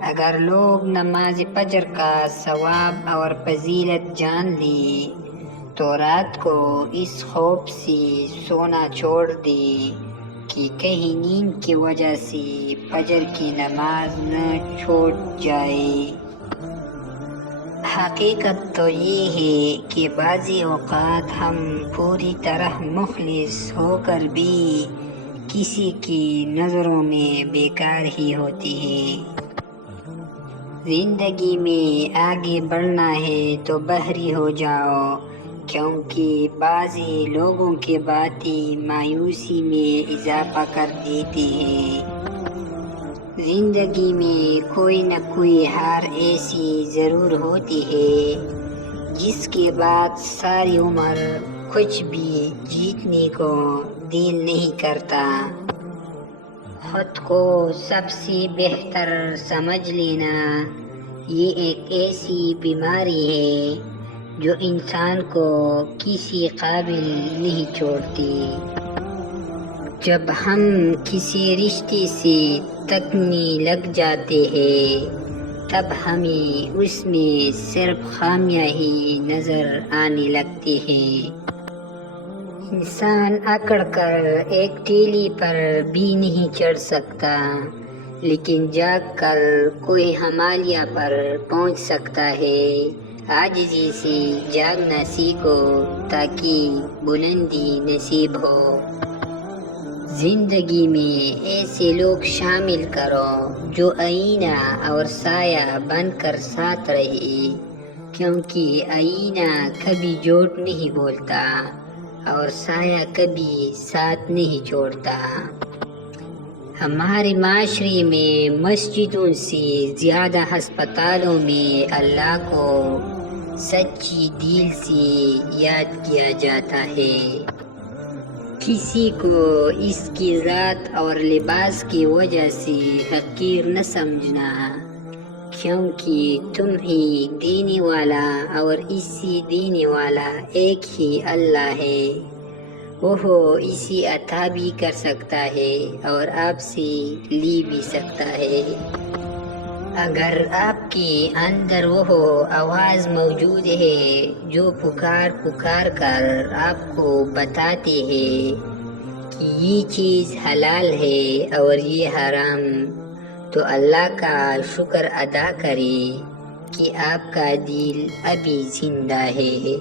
اگر لوگ نماز فجر کا ثواب اور فضیلت جان لیں تو رات کو اس خوف سے سونا چھوڑ دیں کہ کہیں نیند کی وجہ سے فجر کی نماز نہ چھوٹ جائے۔ حقیقت تو یہ ہے کہ بعضی اوقات ہم پوری طرح مخلص ہو کر بھی کسی کی نظروں میں بیکار ہی ہوتی ہیں۔ زندگی میں آگے بڑھنا ہے تو بحری ہو جاؤ، کیونکہ بعضی لوگوں کی باتیں مایوسی میں اضافہ کر دیتی ہیں۔ زندگی میں کوئی نہ کوئی ہار ایسی ضرور ہوتی ہے جس کے بعد ساری عمر کچھ بھی جیتنے کو دل نہیں کرتا۔ خود کو سب سے بہتر سمجھ لینا یہ ایک ایسی بیماری ہے جو انسان کو کسی قابل نہیں چھوڑتی۔ جب ہم کسی رشتے سے تکنے لگ جاتے ہیں تب ہمیں اس میں صرف خامیاں ہی نظر آنے لگتی ہیں۔ انسان اکڑ کر ایک ٹیلی پر بھی نہیں چڑھ سکتا، لیکن جاگ کر کوئی ہمالیہ پر پہنچ سکتا ہے۔ عاجزی سے جاگنا سیکھو تاکہ بلندی نصیب ہو۔ زندگی میں ایسے لوگ شامل کرو جو آئینہ اور سایہ بن کر ساتھ رہے، کیونکہ آئینہ کبھی جھوٹ نہیں بولتا اور سایہ کبھی ساتھ نہیں چھوڑتا۔ ہمارے معاشرے میں مسجدوں سے زیادہ ہسپتالوں میں اللہ کو سچی دل سے یاد کیا جاتا ہے۔ کسی کو اس کی ذات اور لباس کی وجہ سے حقیر نہ سمجھنا، کیونکہ تمہیں دینے والا اور اس سے دینے والا ایک ہی اللہ ہے۔ وہ اسے عطا بھی کر سکتا ہے اور آپ سے لی بھی سکتا ہے۔ اگر آپ کے اندر وہ آواز موجود ہے جو پکار کر آپ کو بتاتے ہیں کہ یہ چیز حلال ہے اور یہ حرام، تو اللہ کا شکر ادا کریں کہ آپ کا دل ابھی زندہ ہے۔